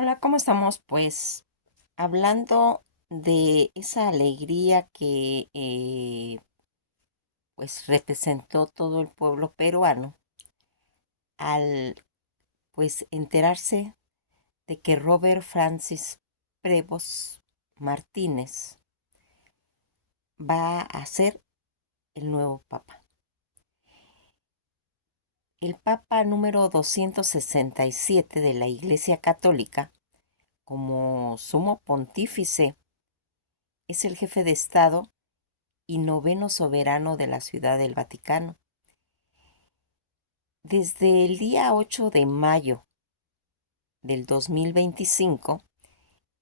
Hola, ¿cómo estamos? Pues hablando de esa alegría que pues representó todo el pueblo peruano al pues enterarse de que Robert Francis Prevost Martínez va a ser el nuevo papa. El papa número 267 de la Iglesia Católica, como sumo pontífice, es el jefe de Estado y noveno soberano de la Ciudad del Vaticano. Desde el día 8 de mayo del 2025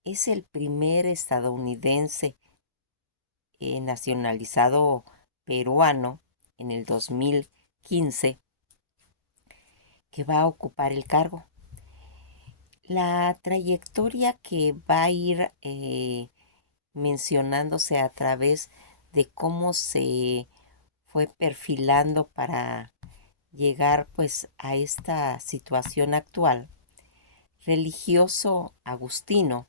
es el primer estadounidense nacionalizado peruano en el 2015 que va a ocupar el cargo. La trayectoria que va a ir mencionándose a través de cómo se fue perfilando para llegar pues a esta situación actual. Religioso agustino,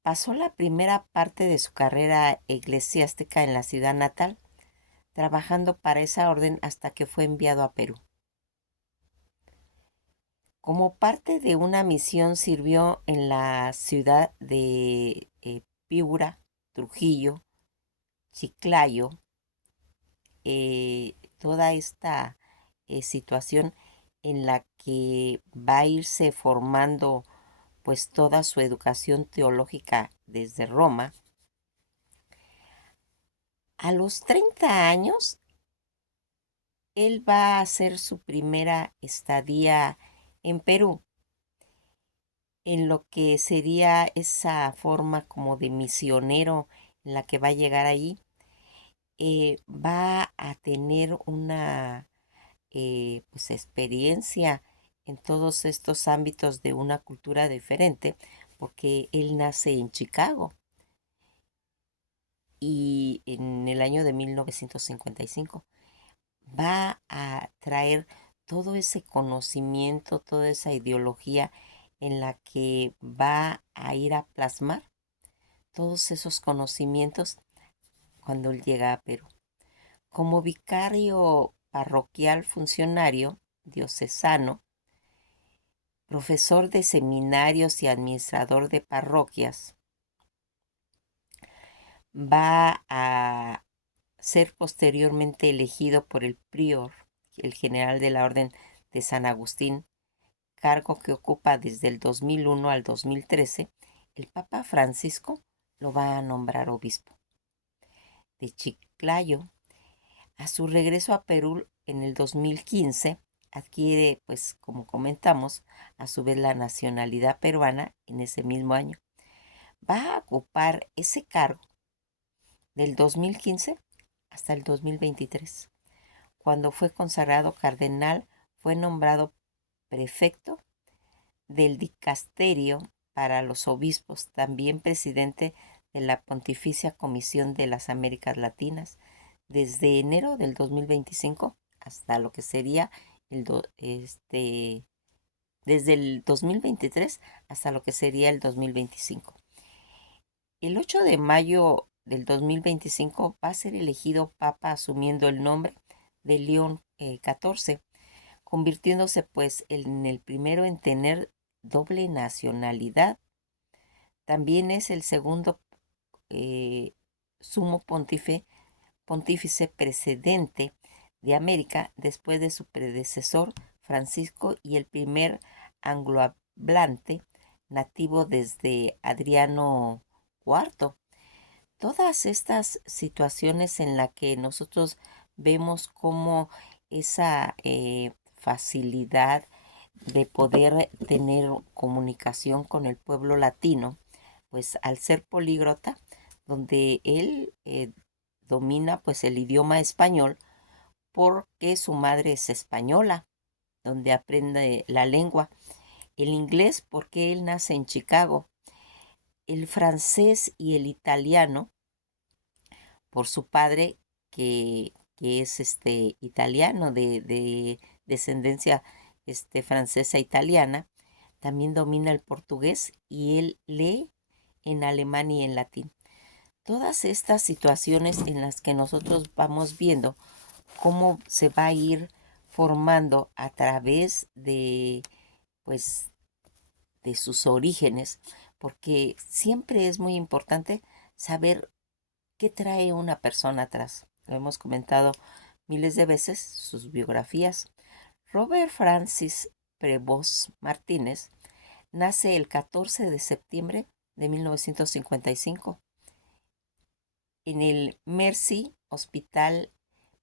pasó la primera parte de su carrera eclesiástica en la ciudad natal, trabajando para esa orden hasta que fue enviado a Perú. Como parte de una misión sirvió en la ciudad de Piura, Trujillo, Chiclayo, toda esta situación en la que va a irse formando pues toda su educación teológica desde Roma. A los 30 años, él va a hacer su primera estadía en Perú, en lo que sería esa forma como de misionero en la que va a llegar allí. Va a tener una pues experiencia en todos estos ámbitos de una cultura diferente, porque él nace en Chicago y en el año de 1955 va a traer todo ese conocimiento, toda esa ideología en la que va a ir a plasmar todos esos conocimientos cuando él llega a Perú. Como vicario parroquial funcionario diocesano, profesor de seminarios y administrador de parroquias, va a ser posteriormente elegido por el prior, el general de la Orden de San Agustín, cargo que ocupa desde el 2001 al 2013. El Papa Francisco lo va a nombrar obispo de Chiclayo. A su regreso a Perú en el 2015, adquiere, pues como comentamos, a su vez la nacionalidad peruana en ese mismo año. Va a ocupar ese cargo del 2015 hasta el 2023. Cuando fue consagrado cardenal, fue nombrado prefecto del dicasterio para los obispos, también presidente de la Pontificia Comisión de las Américas Latinas, desde enero del 2025 hasta lo que sería desde el 2023 hasta lo que sería el 2025. El 8 de mayo del 2025 va a ser elegido papa asumiendo el nombre de León XIV, convirtiéndose pues en el primero en tener doble nacionalidad. También es el segundo eh, sumo pontífice precedente de América después de su predecesor Francisco y el primer anglohablante nativo desde Adriano IV. Todas estas situaciones en las que nosotros vemos como esa facilidad de poder tener comunicación con el pueblo latino, pues al ser políglota, donde él domina pues el idioma español porque su madre es española, donde aprende la lengua, el inglés porque él nace en Chicago, el francés y el italiano por su padre que es italiano de descendencia francesa italiana, también domina el portugués y él lee en alemán y en latín. Todas estas situaciones en las que nosotros vamos viendo cómo se va a ir formando a través de, pues, de sus orígenes, porque siempre es muy importante saber qué trae una persona atrás. Lo hemos comentado miles de veces, sus biografías. Robert Francis Prevost Martínez nace el 14 de septiembre de 1955 en el Mercy Hospital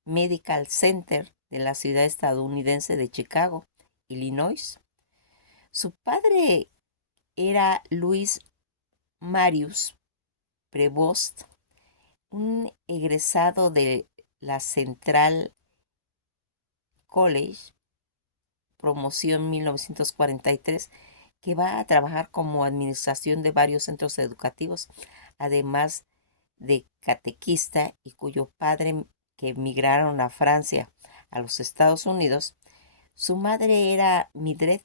Medical Center de la ciudad estadounidense de Chicago, Illinois. Su padre era Luis Marius Prevost, un egresado de la Central College, promoción 1943, que va a trabajar como administración de varios centros educativos, además de catequista, y cuyo padre, que emigraron a Francia, a los Estados Unidos, su madre era Mildred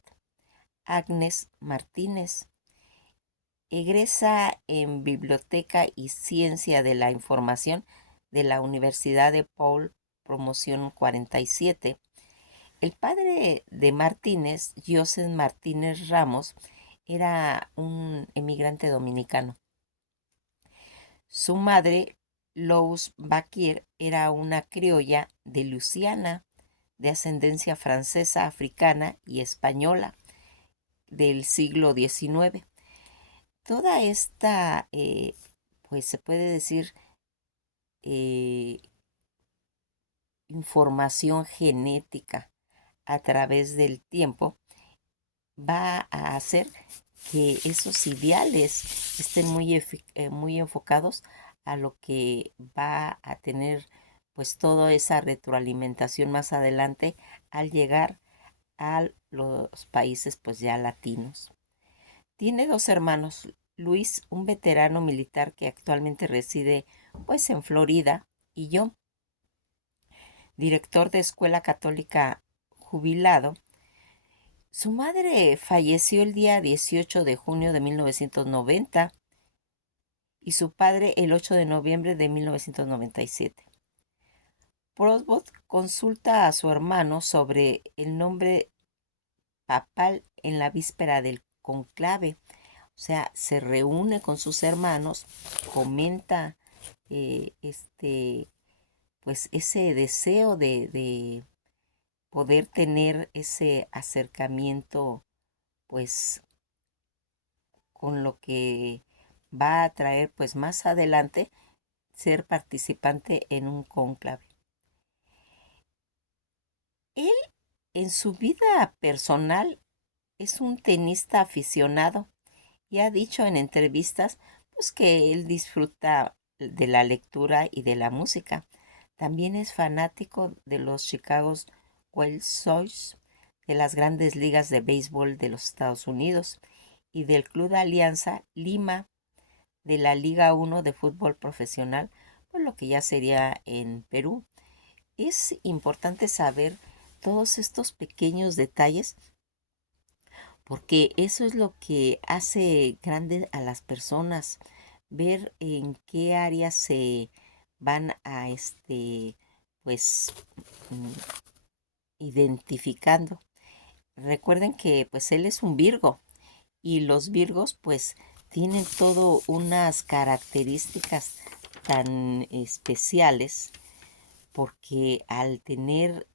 Agnes Martínez. Egresa en Biblioteca y Ciencia de la Información de la Universidad de Paul, promoción 47. El padre de Martínez, Joseph Martínez Ramos, era un emigrante dominicano. Su madre, Louise Bakir, era una criolla de Luisiana, de ascendencia francesa, africana y española del siglo XIX. Toda esta, pues se puede decir, eh, información genética a través del tiempo va a hacer que esos ideales estén muy enfocados a lo que va a tener pues toda esa retroalimentación más adelante al llegar a los países pues ya latinos. Tiene dos hermanos, Luis, un veterano militar que actualmente reside pues en Florida, y yo, director de escuela católica jubilado. Su madre falleció el día 18 de junio de 1990 y su padre el 8 de noviembre de 1997. Prosbot consulta a su hermano sobre el nombre papal en la víspera del conclave. O sea, se reúne con sus hermanos, comenta pues ese deseo de poder tener ese acercamiento, pues con lo que va a traer, pues más adelante, ser participante en un cónclave. Él, en su vida personal, es un tenista aficionado y ha dicho en entrevistas pues que él disfruta de la lectura y de la música. También es fanático de los Chicago White Sox, de las grandes ligas de béisbol de los Estados Unidos y del Club de Alianza Lima, de la Liga 1 de fútbol profesional, pues lo que ya sería en Perú. Es importante saber todos estos pequeños detalles porque eso es lo que hace grande a las personas, ver en qué áreas se van a pues mm, identificando. Recuerden que pues él es un Virgo y los Virgos pues tienen todo unas características tan especiales porque al tener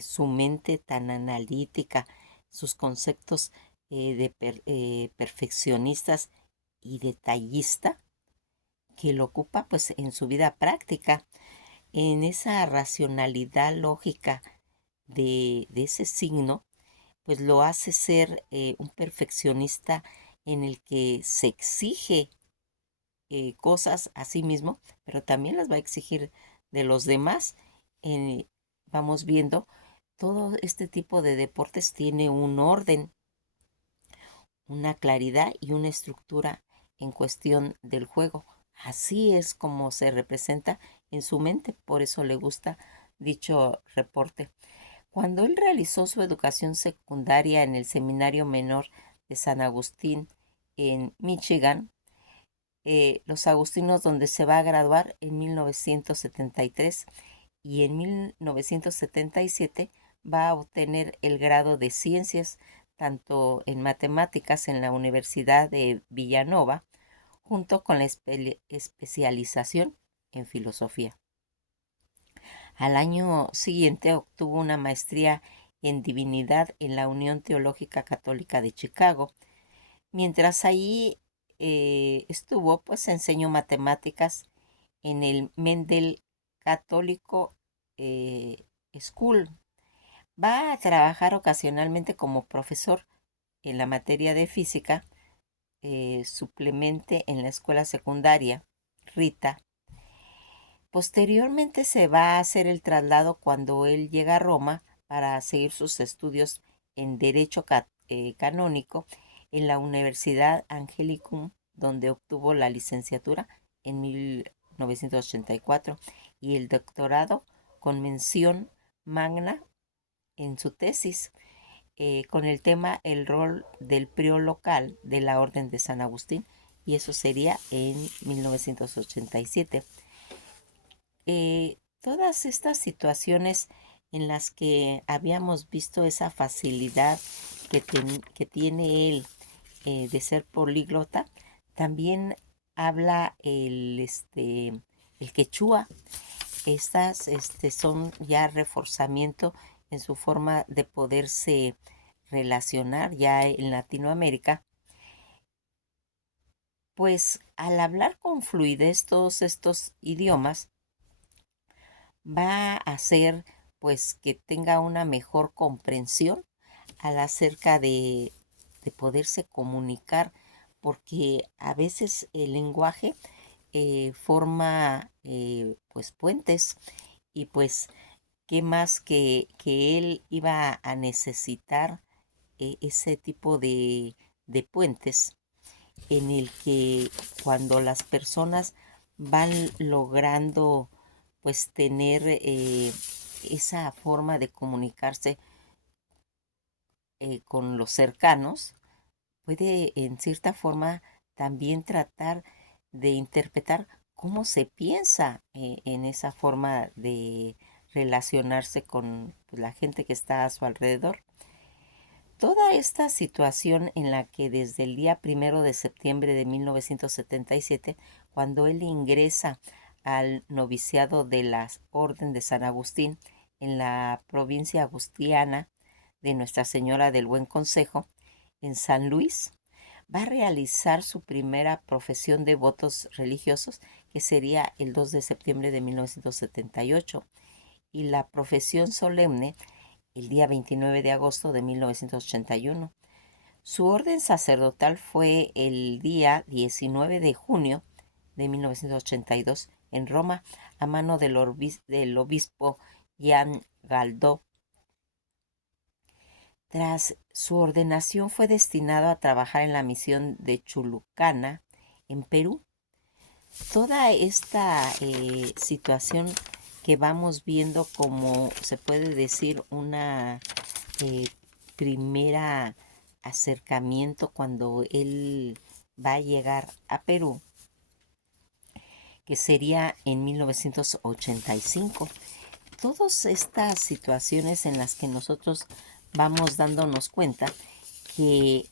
su mente tan analítica, sus conceptos perfeccionistas y detallista, que lo ocupa pues en su vida práctica, en esa racionalidad lógica de ese signo, pues lo hace ser un perfeccionista en el que se exige cosas a sí mismo, pero también las va a exigir de los demás. Eh, Vamos viendo, todo este tipo de deportes tiene un orden, una claridad y una estructura en cuestión del juego. Así es como se representa en su mente, por eso le gusta dicho reporte. Cuando él realizó su educación secundaria en el Seminario Menor de San Agustín en Michigan, los agustinos, donde se va a graduar en 1973 y en 1977 va a obtener el grado de ciencias tanto en matemáticas en la Universidad de Villanova, junto con la especialización en filosofía. Al año siguiente obtuvo una maestría en divinidad en la Unión Teológica Católica de Chicago. Mientras allí estuvo, pues enseñó matemáticas en el Mendel Católico School. Va a trabajar ocasionalmente como profesor en la materia de física, suplemente en la escuela secundaria Rita. Posteriormente se va a hacer el traslado cuando él llega a Roma para seguir sus estudios en Derecho Canónico en la Universidad Angelicum, donde obtuvo la licenciatura en 1984 y el doctorado con mención magna en su tesis, con el tema El rol del prior local de la Orden de San Agustín, y eso sería en 1987. Todas estas situaciones en las que habíamos visto esa facilidad que tiene él de ser políglota, también habla el quechua. Estas son ya reforzamiento en su forma de poderse relacionar ya en Latinoamérica. Pues al hablar con fluidez todos estos idiomas, va a hacer pues que tenga una mejor comprensión al acerca de poderse comunicar, porque a veces el lenguaje forma pues puentes, y pues qué más que él iba a necesitar ese tipo de puentes en el que cuando las personas van logrando pues tener esa forma de comunicarse con los cercanos, puede en cierta forma también tratar de interpretar cómo se piensa en esa forma de relacionarse con pues, la gente que está a su alrededor. Toda esta situación en la que desde el día 1 de septiembre de 1977, cuando él ingresa al noviciado de la Orden de San Agustín en la provincia agustiniana de Nuestra Señora del Buen Consejo, en San Luis, va a realizar su primera profesión de votos religiosos, que sería el 2 de septiembre de 1978, y la profesión solemne el día 29 de agosto de 1981. Su orden sacerdotal fue el día 19 de junio de 1982 en Roma, a mano del obispo Jean Galdó. Tras su ordenación fue destinado a trabajar en la misión de Chulucana, en Perú. Toda esta situación que vamos viendo, como se puede decir, una primera acercamiento cuando él va a llegar a Perú, que sería en 1985. Todas estas situaciones en las que nosotros vamos dándonos cuenta que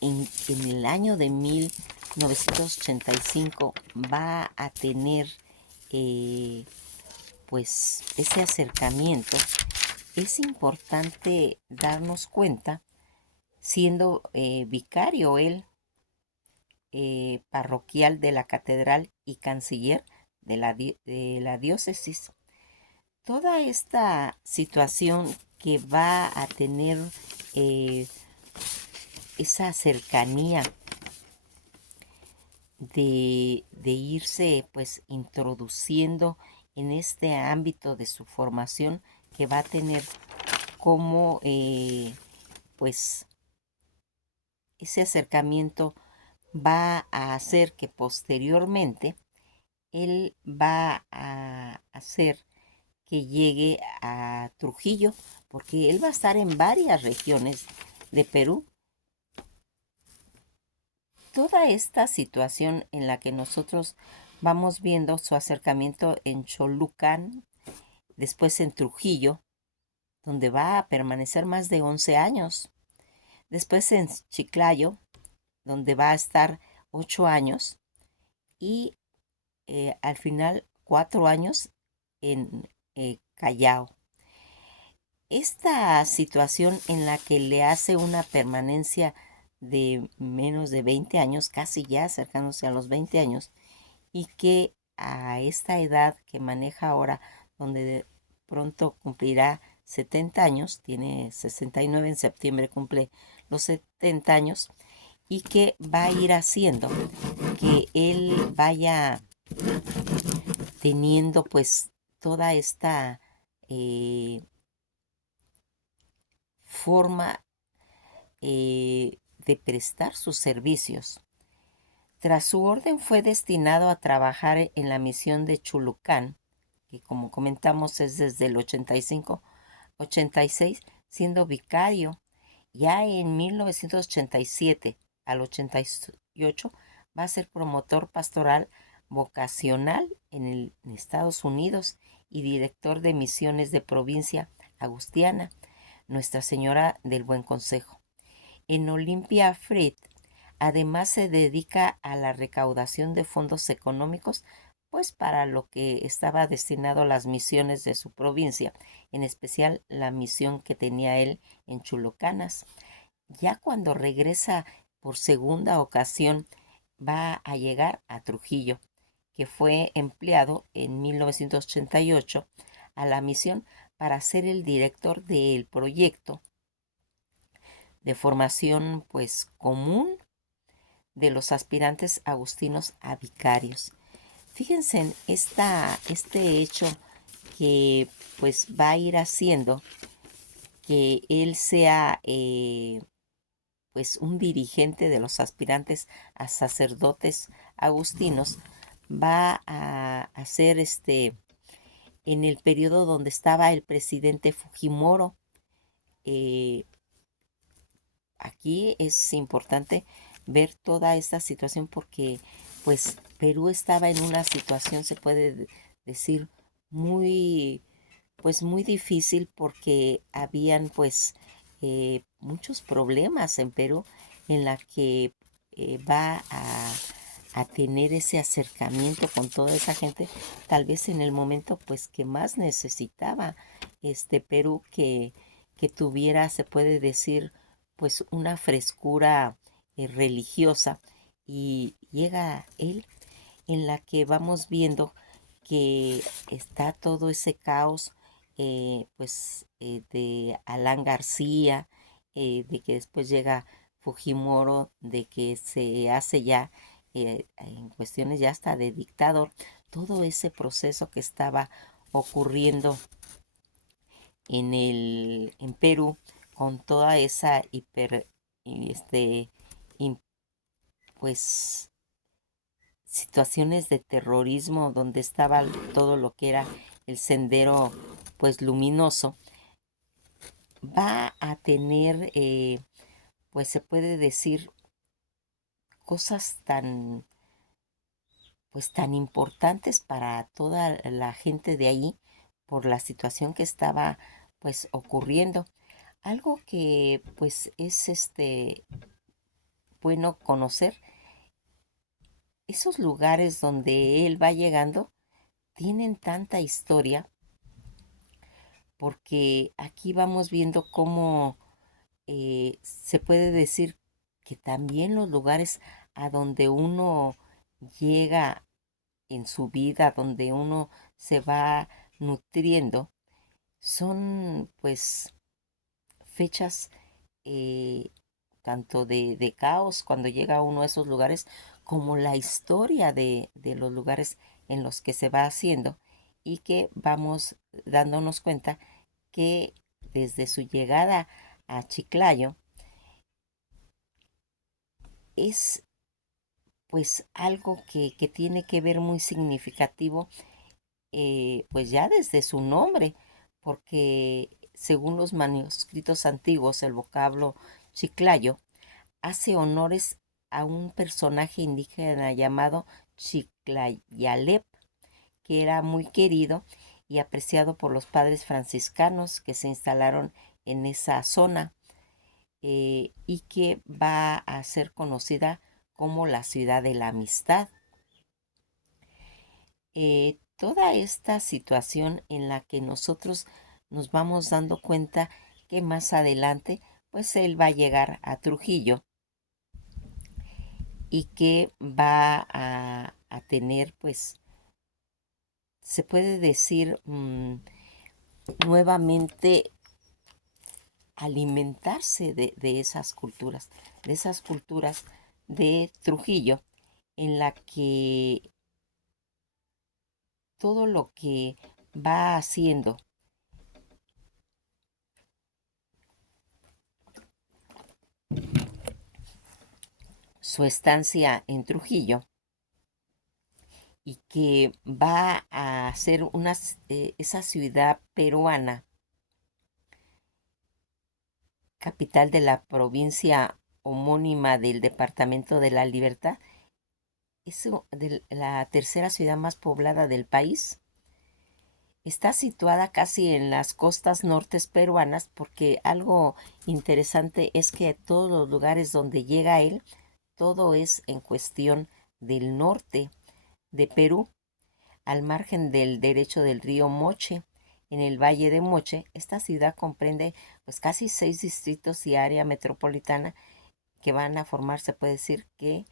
en el año de 1985 va a tener pues ese acercamiento. Es importante darnos cuenta, siendo vicario él, parroquial de la catedral y canciller de la diócesis. Toda esta situación que va a tener esa cercanía de irse pues introduciendo en este ámbito de su formación, que va a tener como pues ese acercamiento va a hacer que posteriormente él va a hacer que llegue a Trujillo, porque él va a estar en varias regiones de Perú, toda esta situación en la que nosotros vamos viendo su acercamiento en Cholucan, después en Trujillo, donde va a permanecer más de 11 años, después en Chiclayo, donde va a estar 8 años, y al final 4 años en Callao. Esta situación en la que le hace una permanencia de menos de 20 años, casi ya acercándose a los 20 años, y que a esta edad que maneja ahora, donde de pronto cumplirá 70 años, tiene 69 en septiembre, cumple los 70 años, y que va a ir haciendo que él vaya teniendo pues toda esta forma de prestar sus servicios. Tras su orden fue destinado a trabajar en la misión de Chulucán, que como comentamos es desde el 85-86, siendo vicario. Ya en 1987 al 88 va a ser promotor pastoral vocacional en Estados Unidos y director de misiones de provincia agustiana, Nuestra Señora del Buen Consejo. En Olympia Fried, además se dedica a la recaudación de fondos económicos, pues para lo que estaba destinado a las misiones de su provincia, en especial la misión que tenía él en Chulucanas. Ya cuando regresa por segunda ocasión, va a llegar a Trujillo, que fue empleado en 1988 a la misión para ser el director del proyecto de formación pues común de los aspirantes agustinos a vicarios. Fíjense en este hecho que pues va a ir haciendo que él sea pues un dirigente de los aspirantes a sacerdotes agustinos. Va a hacer en el periodo donde estaba el presidente Fujimoro. Aquí es importante ver toda esta situación porque pues Perú estaba en una situación, se puede decir, muy pues muy difícil porque habían pues muchos problemas en Perú en la que va a tener ese acercamiento con toda esa gente, tal vez en el momento pues que más necesitaba Perú que tuviera, se puede decir, pues una frescura religiosa, y llega él en la que vamos viendo que está todo ese caos de Alan García, de que después llega Fujimoro, de que se hace ya en cuestiones ya hasta de dictador, todo ese proceso que estaba ocurriendo en Perú con toda esa este, im- pues situaciones de terrorismo donde estaba todo lo que era el sendero pues luminoso, va a tener pues se puede decir cosas tan importantes para toda la gente de ahí por la situación que estaba pues ocurriendo. Algo que pues es bueno conocer, esos lugares donde él va llegando tienen tanta historia, porque aquí vamos viendo cómo se puede decir que también los lugares a donde uno llega en su vida, donde uno se va nutriendo, son pues fechas eh, tanto de caos cuando llega uno a esos lugares, como la historia de los lugares en los que se va haciendo, y que vamos dándonos cuenta que desde su llegada a Chiclayo es pues algo que tiene que ver muy significativo, pues ya desde su nombre, porque según los manuscritos antiguos, el vocablo Chiclayo hace honores a un personaje indígena llamado Chiclayalep, que era muy querido y apreciado por los padres franciscanos que se instalaron en esa zona, y que va a ser conocida como la ciudad de la amistad. Toda esta situación en la que nosotros nos vamos dando cuenta que más adelante pues él va a llegar a Trujillo y que va a tener, pues se puede decir, nuevamente alimentarse de esas culturas de Trujillo, en la que todo lo que va haciendo su estancia en Trujillo y que va a ser esa ciudad peruana, capital de la provincia homónima del Departamento de la Libertad, es de la tercera ciudad más poblada del país. Está situada casi en las costas nortes peruanas, porque algo interesante es que todos los lugares donde llega él, todo es en cuestión del norte de Perú, al margen del derecho del río Moche. En el Valle de Moche, esta ciudad comprende pues casi 6 distritos y área metropolitana que van a formar, se puede decir que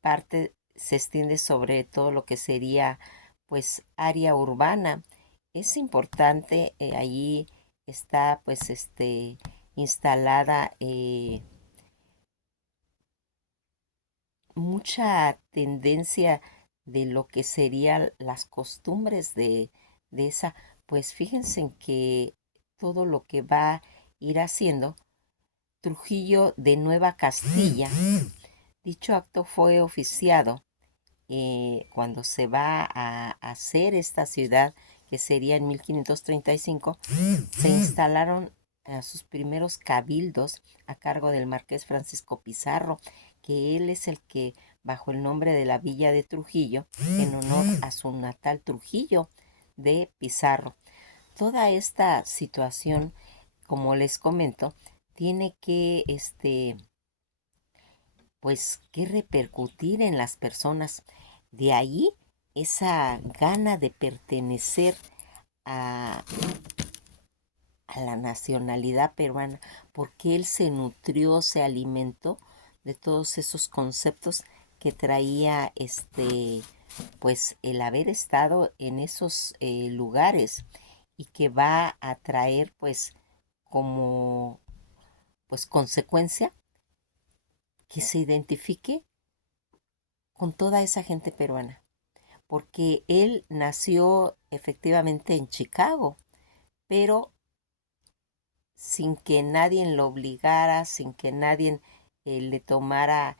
parte se extiende sobre todo lo que sería pues área urbana. Es importante, allí está pues instalada mucha tendencia de lo que serían las costumbres de esa, pues fíjense en que todo lo que va a ir haciendo Trujillo de Nueva Castilla, dicho acto fue oficiado cuando se va a hacer esta ciudad, que sería en 1535, se instalaron a sus primeros cabildos a cargo del marqués Francisco Pizarro, que él es el que, bajo el nombre de la villa de Trujillo, en honor a su natal Trujillo de Pizarro. Toda esta situación, como les comento, tiene que pues que repercutir en las personas. De ahí esa gana de pertenecer a, a la nacionalidad peruana, porque él se nutrió, se alimentó de todos esos conceptos que traía pues el haber estado en esos lugares, y que va a traer pues como pues consecuencia que se identifique con toda esa gente peruana, porque él nació efectivamente en Chicago, pero sin que nadie lo obligara, sin que nadie le tomara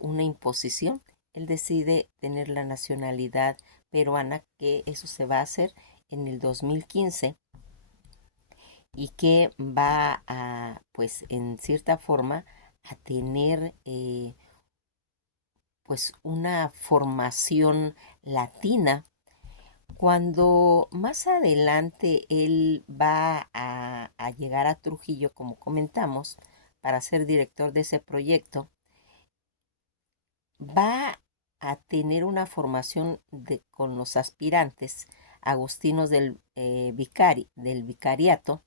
una imposición. Él decide tener la nacionalidad peruana, que eso se va a hacer en el 2015, y que va a, pues en cierta forma, a tener pues una formación latina. Cuando más adelante él va a llegar a Trujillo, como comentamos, para ser director de ese proyecto, va a tener una formación con los aspirantes agustinos del vicariato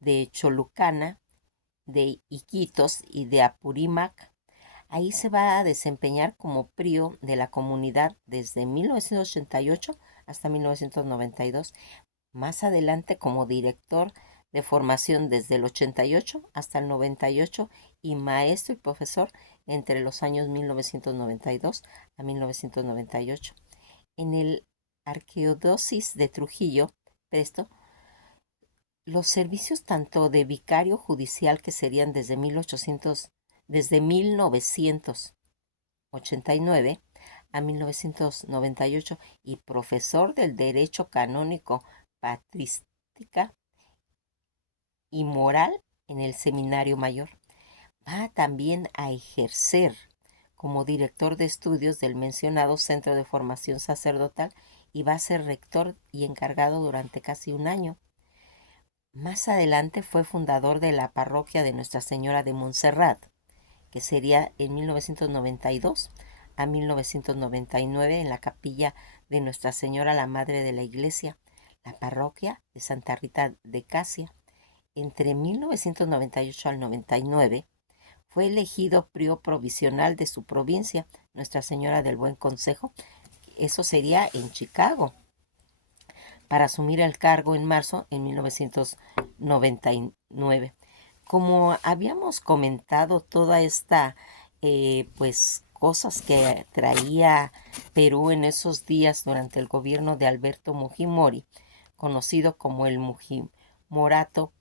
de Cholucana, de Iquitos y de Apurímac. Ahí se va a desempeñar como PRIO de la comunidad desde 1988 hasta 1992. Más adelante como director de formación desde el 88 hasta el 98, y maestro y profesor entre los años 1992 a 1998. En el Arquidiócesis de Trujillo, presto, los servicios tanto de vicario judicial, que serían desde 1989 a 1998, y profesor del Derecho Canónico, Patrística y Moral en el Seminario Mayor. Va también a ejercer como director de estudios del mencionado Centro de Formación Sacerdotal y va a ser rector y encargado durante casi un año. Más adelante fue fundador de la parroquia de Nuestra Señora de Montserrat, que sería en 1992 a 1999 en la capilla de Nuestra Señora la Madre de la Iglesia, la parroquia de Santa Rita de Casia. Entre 1998 al 99 fue elegido prior provisional de su provincia, Nuestra Señora del Buen Consejo, eso sería en Chicago, para asumir el cargo en marzo en 1999. Como habíamos comentado, toda esta pues cosas que traía Perú en esos días durante el gobierno de Alberto Fujimori, conocido como el Fujimorato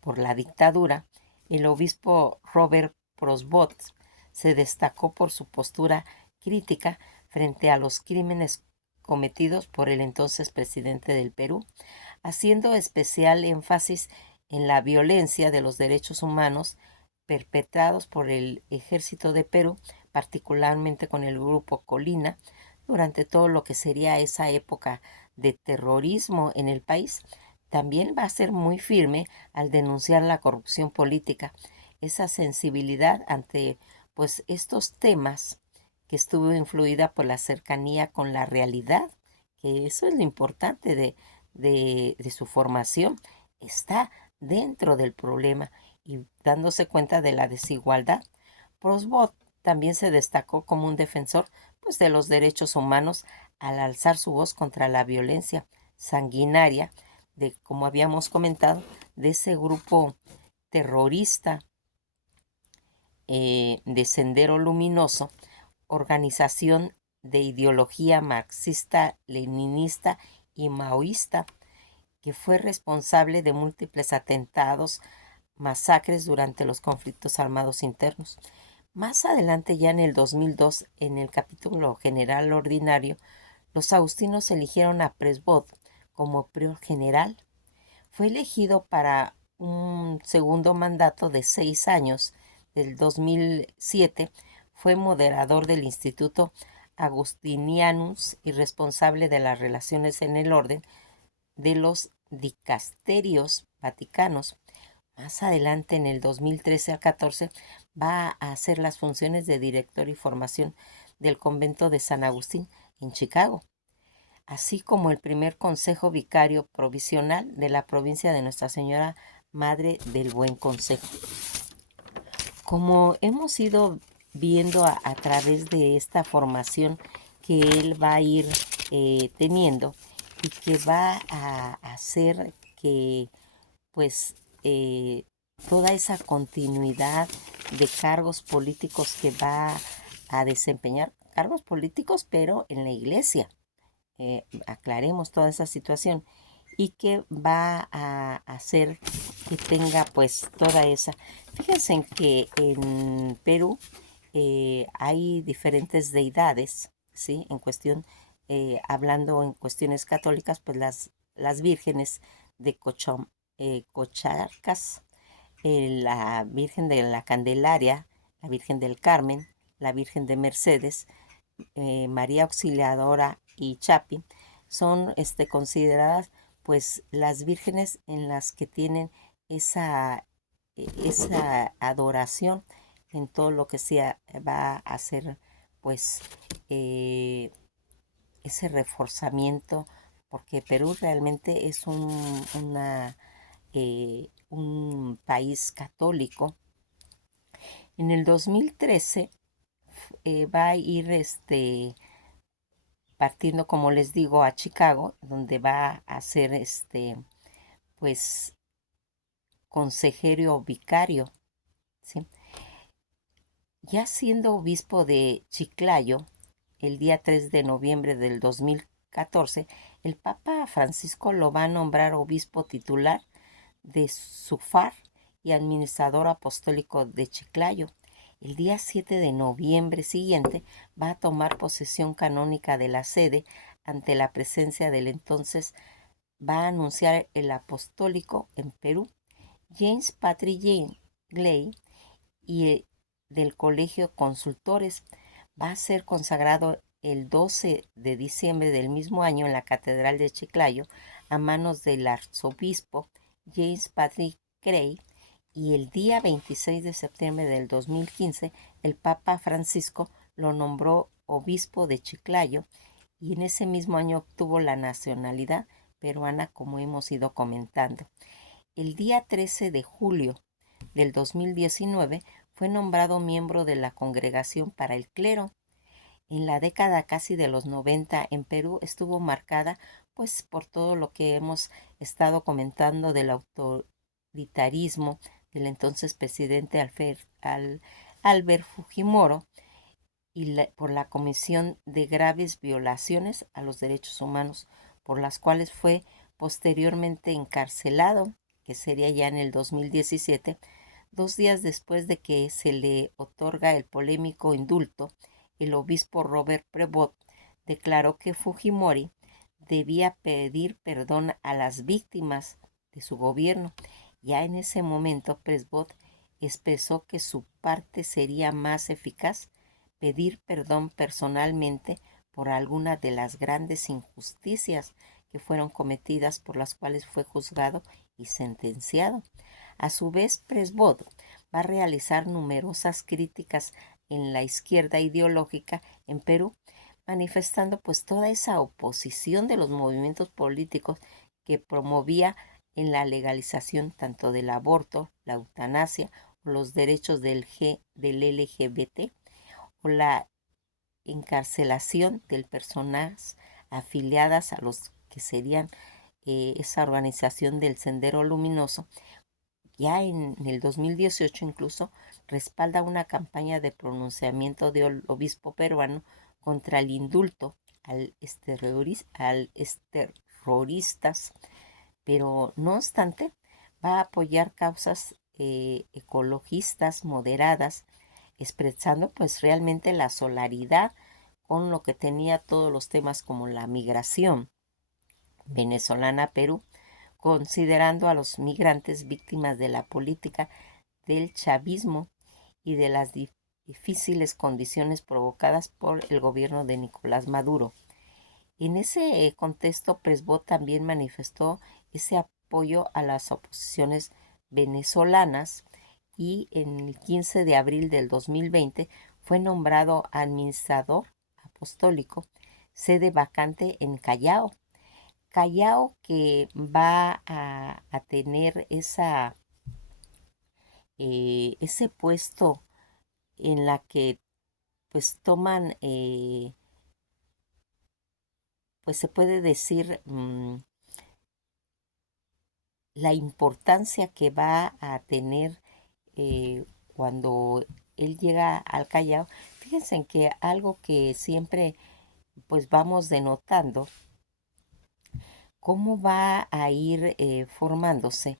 por la dictadura, el obispo Robert Prosbot se destacó por su postura crítica frente a los crímenes cometidos por el entonces presidente del Perú, haciendo especial énfasis en la violencia de los derechos humanos perpetrados por el ejército de Perú, particularmente con el grupo Colina, durante todo lo que sería esa época de terrorismo en el país. También va a ser muy firme al denunciar la corrupción política, esa sensibilidad ante pues estos temas que estuvo influida por la cercanía con la realidad, que eso es lo importante de su formación, está dentro del problema y dándose cuenta de la desigualdad. Prosbot también se destacó como un defensor pues, de los derechos humanos al alzar su voz contra la violencia sanguinaria de, como habíamos comentado, de ese grupo terrorista de Sendero Luminoso, organización de ideología marxista-leninista y maoísta, que fue responsable de múltiples atentados, masacres durante los conflictos armados internos. Más adelante, ya en el 2002, en el capítulo general ordinario, los agustinos eligieron a Presbot como prior general. Fue elegido para un segundo mandato de 6 años, del 2007, fue moderador del Instituto Agustinianus y responsable de las relaciones en el orden de los dicasterios vaticanos. Más adelante, en el 2013 al 14, va a hacer las funciones de director y formación del convento de San Agustín en Chicago, así como el primer consejo vicario provisional de la provincia de Nuestra Señora Madre del Buen Consejo. Como hemos ido viendo a través de esta formación que él va a ir teniendo y que va a hacer que pues toda esa continuidad de cargos políticos que va a desempeñar, cargos políticos pero en la iglesia, aclaremos toda esa situación, y que va a hacer que tenga pues toda esa. Fíjense en que en Perú hay diferentes deidades, ¿sí? En cuestión, hablando en cuestiones católicas, pues las vírgenes de Cocharcas, la Virgen de la Candelaria, la Virgen del Carmen, la Virgen de Mercedes, María Auxiliadora y Chapi, son consideradas pues las vírgenes en las que tienen esa adoración en todo lo que se va a hacer pues eh, ese reforzamiento, porque Perú realmente es un país católico. En el 2013 va a ir partiendo, como les digo, a Chicago, donde va a ser pues consejero vicario, ¿sí? Ya siendo obispo de Chiclayo, el día 3 de noviembre del 2014, el Papa Francisco lo va a nombrar obispo titular de Sufar y administrador apostólico de Chiclayo. El día 7 de noviembre siguiente va a tomar posesión canónica de la sede ante la presencia del entonces va a anunciar el apostólico en Perú, James Patrick Gley, y del Colegio Consultores, va a ser consagrado el 12 de diciembre del mismo año en la Catedral de Chiclayo a manos del arzobispo James Patrick Gray, y el día 26 de septiembre del 2015 el Papa Francisco lo nombró obispo de Chiclayo, y en ese mismo año obtuvo la nacionalidad peruana, como hemos ido comentando. El día 13 de julio del 2019 fue nombrado miembro de la Congregación para el Clero. En la década casi de los 90 en Perú estuvo marcada pues por todo lo que hemos estado comentando del autoritarismo del entonces presidente Albert Fujimori, y por la comisión de graves violaciones a los derechos humanos, por las cuales fue posteriormente encarcelado, que sería ya en el 2017, 2 días después de que se le otorga el polémico indulto. El obispo Robert Prevost declaró que Fujimori debía pedir perdón a las víctimas de su gobierno. Ya en ese momento, Prevost expresó que su parte sería más eficaz pedir perdón personalmente por alguna de las grandes injusticias que fueron cometidas, por las cuales fue juzgado y sentenciado. A su vez, Presbod va a realizar numerosas críticas en la izquierda ideológica en Perú, manifestando pues toda esa oposición de los movimientos políticos que promovía en la legalización tanto del aborto, la eutanasia o los derechos del LGBT, o la encarcelación del personas afiliadas a los que serían esa organización del Sendero Luminoso. Ya en el 2018 incluso respalda una campaña de pronunciamiento del obispo peruano contra el indulto al exterroristas, pero no obstante va a apoyar causas ecologistas moderadas, expresando pues realmente la solidaridad con lo que tenía todos los temas como la migración venezolana a Perú, considerando a los migrantes víctimas de la política del chavismo y de las difíciles condiciones provocadas por el gobierno de Nicolás Maduro. En ese contexto, Presbot también manifestó ese apoyo a las oposiciones venezolanas, y en el 15 de abril del 2020 fue nombrado administrador apostólico, sede vacante en Callao. Callao, que va a tener ese puesto en la que pues toman, pues se puede decir, la importancia que va a tener cuando él llega al Callao. Fíjense en que algo que siempre pues vamos denotando, cómo va a ir formándose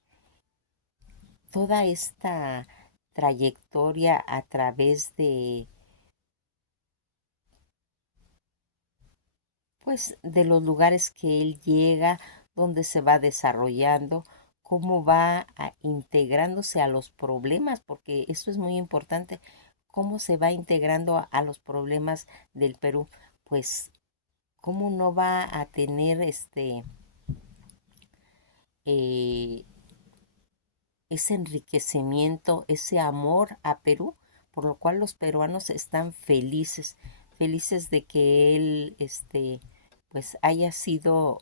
toda esta trayectoria a través de pues de los lugares que él llega, donde se va desarrollando, cómo va integrándose a los problemas, porque esto es muy importante, cómo se va integrando a los problemas del Perú. Pues cómo no va a tener eh, ese enriquecimiento, ese amor a Perú, por lo cual los peruanos están felices, felices de que él pues haya sido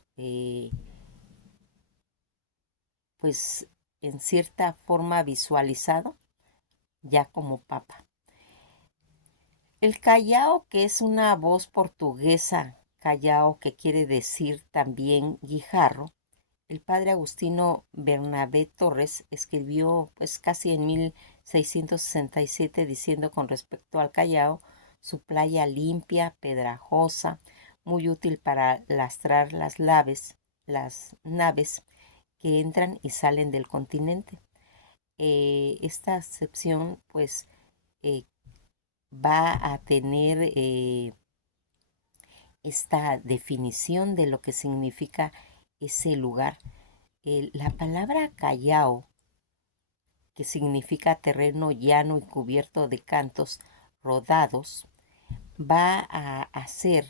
pues en cierta forma visualizado ya como papa. El Callao, que es una voz portuguesa, Callao, que quiere decir también guijarro, el padre Agustino Bernabé Torres escribió pues casi en 1667 diciendo con respecto al Callao: su playa limpia, pedrajosa, muy útil para lastrar las naves que entran y salen del continente. Esta acepción pues eh, va a tener esta definición de lo que significa ese lugar. La palabra Callao, que significa terreno llano y cubierto de cantos rodados, va a ser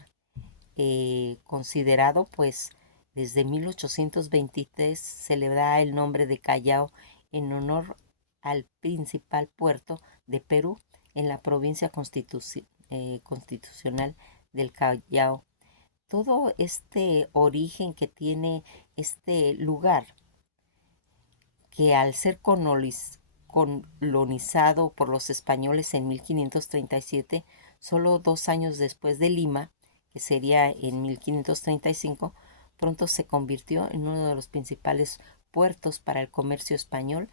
considerado, pues desde 1823 se le da el nombre de Callao en honor al principal puerto de Perú en la provincia constitucional del Callao. Todo este origen que tiene este lugar, que al ser colonizado por los españoles en 1537, solo 2 años después de Lima, que sería en 1535, pronto se convirtió en uno de los principales puertos para el comercio español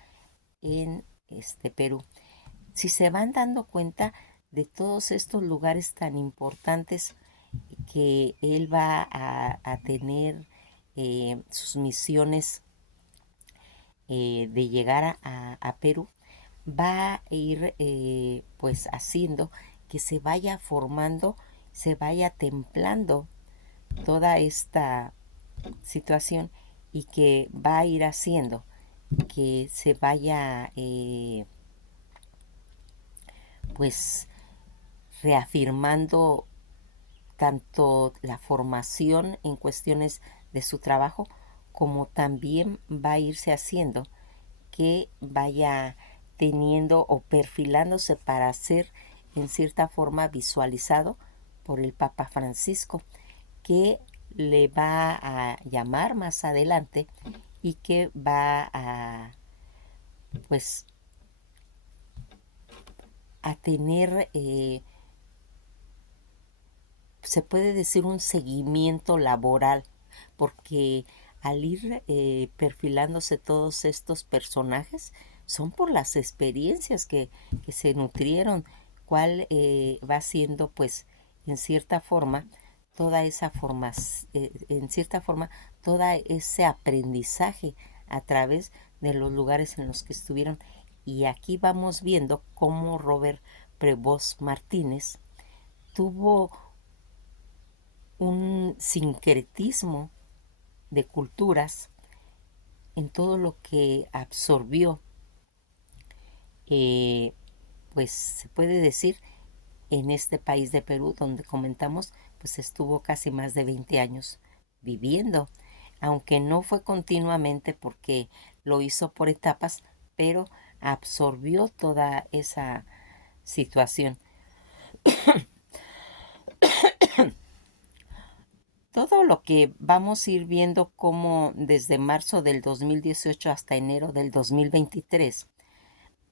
en Perú. Si se van dando cuenta de todos estos lugares tan importantes que él va a tener sus misiones de llegar a Perú, va a ir pues haciendo que se vaya formando, se vaya templando toda esta situación y que va a ir haciendo que se vaya pues reafirmando tanto la formación en cuestiones de su trabajo como también va a irse haciendo que vaya teniendo o perfilándose para ser en cierta forma visualizado por el Papa Francisco, que le va a llamar más adelante y que va a pues a tener se puede decir un seguimiento laboral, porque al ir perfilándose todos estos personajes, son por las experiencias que se nutrieron, cuál va siendo pues en cierta forma toda esa forma, en cierta forma, todo ese aprendizaje a través de los lugares en los que estuvieron. Y aquí vamos viendo cómo Robert Prevost Martínez tuvo un sincretismo de culturas en todo lo que absorbió, eh, pues se puede decir, en este país de Perú, donde comentamos, pues estuvo casi más de 20 años viviendo, aunque no fue continuamente porque lo hizo por etapas, pero absorbió toda esa situación. Todo lo que vamos a ir viendo como desde marzo del 2018 hasta enero del 2023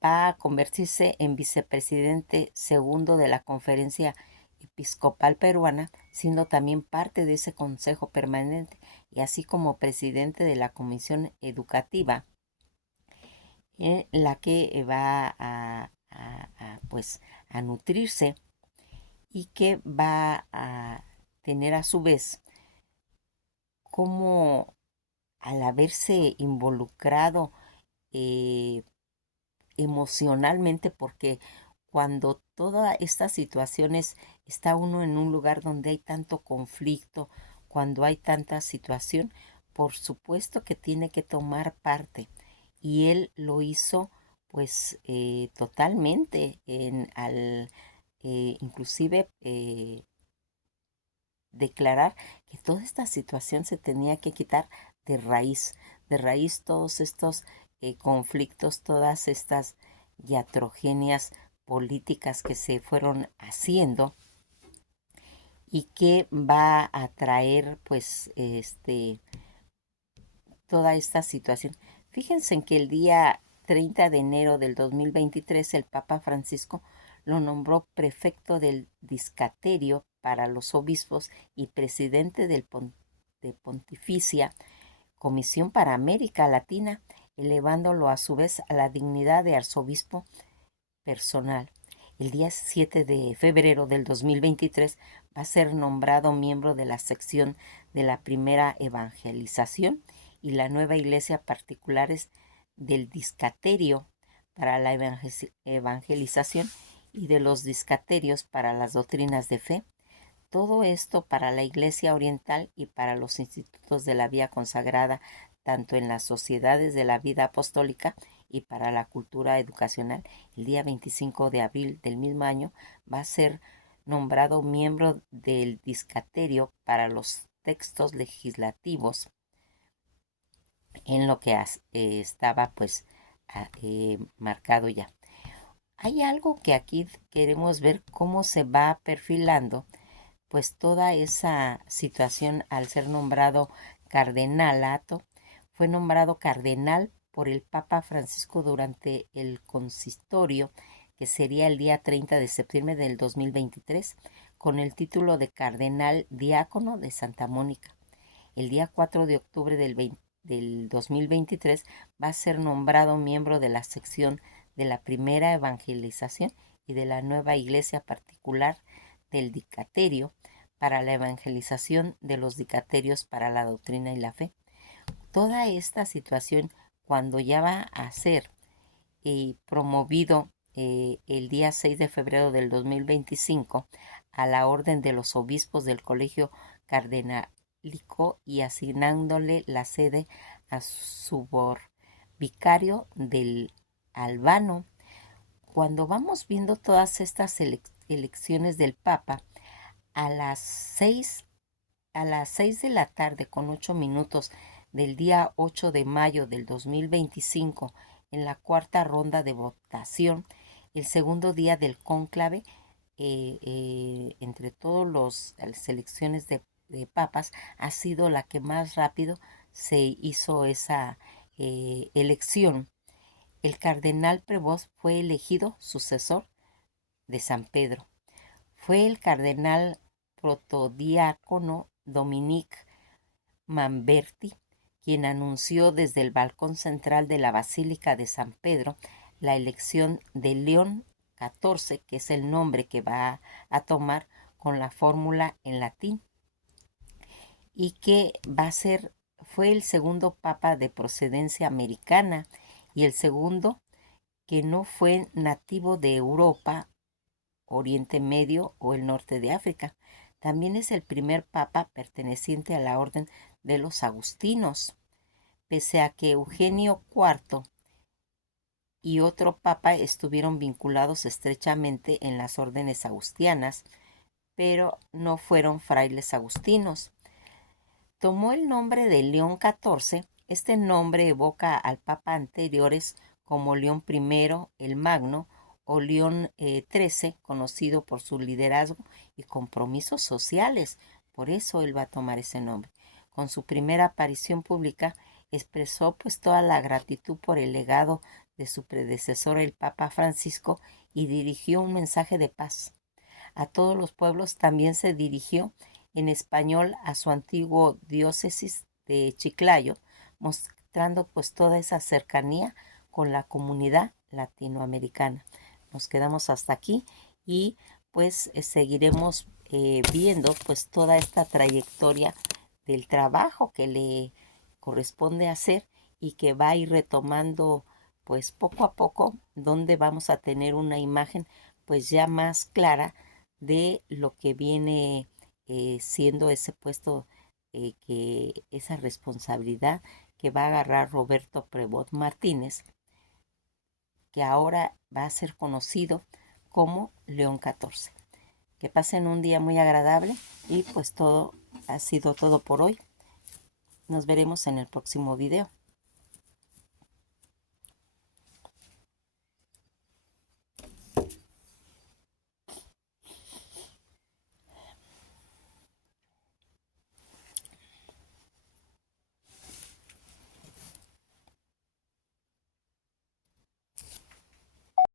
va a convertirse en vicepresidente segundo de la Conferencia Episcopal Peruana, siendo también parte de ese consejo permanente y así como presidente de la Comisión Educativa, en la que va pues, a nutrirse y que va a tener a su vez como al haberse involucrado eh, emocionalmente, porque cuando todas estas situaciones está uno en un lugar donde hay tanto conflicto, cuando hay tanta situación, por supuesto que tiene que tomar parte. Y él lo hizo pues totalmente al inclusive declarar que toda esta situación se tenía que quitar de raíz todos estos conflictos, todas estas iatrogenias políticas que se fueron haciendo y que va a traer pues toda esta situación. Fíjense en que el día 30 de enero del 2023 el Papa Francisco lo nombró prefecto del Discaterio para los obispos y presidente de Pontificia Comisión para América Latina, elevándolo a su vez a la dignidad de arzobispo personal. El día 7 de febrero del 2023 va a ser nombrado miembro de la sección de la primera evangelización y la nueva iglesia particulares del discaterio para la evangelización y de los discaterios para las doctrinas de fe. Todo esto para la Iglesia Oriental y para los institutos de la vía consagrada, tanto en las sociedades de la vida apostólica y para la cultura educacional. El día 25 de abril del mismo año va a ser nombrado miembro del Discaterio para los textos legislativos, en lo que estaba pues marcado ya. Hay algo que aquí queremos ver cómo se va perfilando pues toda esa situación al ser nombrado cardenalato. Fue nombrado cardenal por el Papa Francisco durante el consistorio, que sería el día 30 de septiembre del 2023, con el título de cardenal diácono de Santa Mónica. El día 4 de octubre del 2023 va a ser nombrado miembro de la sección de la primera evangelización y de la nueva iglesia particular del dicaterio para la evangelización de los dicaterios para la doctrina y la fe. Toda esta situación, cuando ya va a ser promovido el día 6 de febrero del 2025 a la orden de los obispos del Colegio Cardenalico y asignándole la sede a su vicario del Albano. Cuando vamos viendo todas estas elecciones del Papa, a las 6 de la tarde con 8 minutos del día 8 de mayo del 2025, en la cuarta ronda de votación, el segundo día del cónclave, entre todas las elecciones de papas, ha sido la que más rápido se hizo esa elección. El cardenal Prevost fue elegido sucesor de San Pedro. Fue el cardenal protodiácono Dominique Manberti quien anunció desde el balcón central de la Basílica de San Pedro la elección de León XIV, que es el nombre que va a tomar con la fórmula en latín, y que fue el segundo papa de procedencia americana y el segundo que no fue nativo de Europa, Oriente Medio o el norte de África. También es el primer papa perteneciente a la orden de los agustinos, pese a que Eugenio IV y otro papa estuvieron vinculados estrechamente en las órdenes agustianas, pero no fueron frailes agustinos. Tomó el nombre de León XIV. Este nombre evoca al papa anteriores como León I el Magno o León XIII, conocido por su liderazgo y compromisos sociales. Por eso él va a tomar ese nombre. Con su primera aparición pública expresó pues toda la gratitud por el legado de su predecesor el Papa Francisco y dirigió un mensaje de paz a todos los pueblos. También se dirigió en español a su antiguo diócesis de Chiclayo, mostrando pues toda esa cercanía con la comunidad latinoamericana. Nos quedamos hasta aquí y pues seguiremos viendo pues toda esta trayectoria del trabajo que le corresponde hacer y que va a ir retomando pues poco a poco, donde vamos a tener una imagen pues ya más clara de lo que viene siendo ese puesto, esa responsabilidad que va a agarrar Roberto Prevost Martínez, que ahora va a ser conocido como León XIV. Que pasen un día muy agradable y pues todo ha sido todo por hoy. Nos veremos en el próximo video.